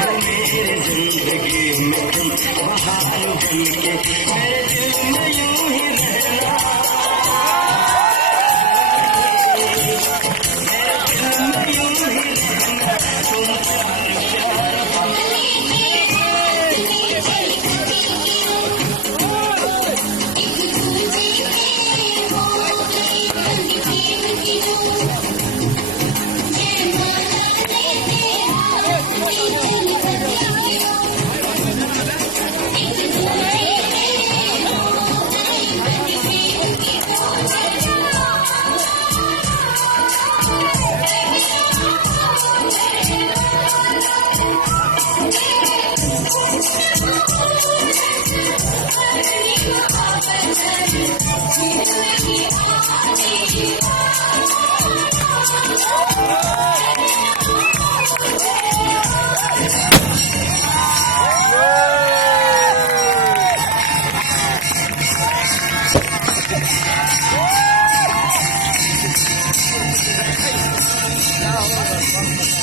हो मेरी जिंदगी में तुम बहार बन के मेरे दिल में यूं ही रहना, मेरे दिल में यूं ही रहना, तुम प्यार प्यार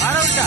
Araw ka.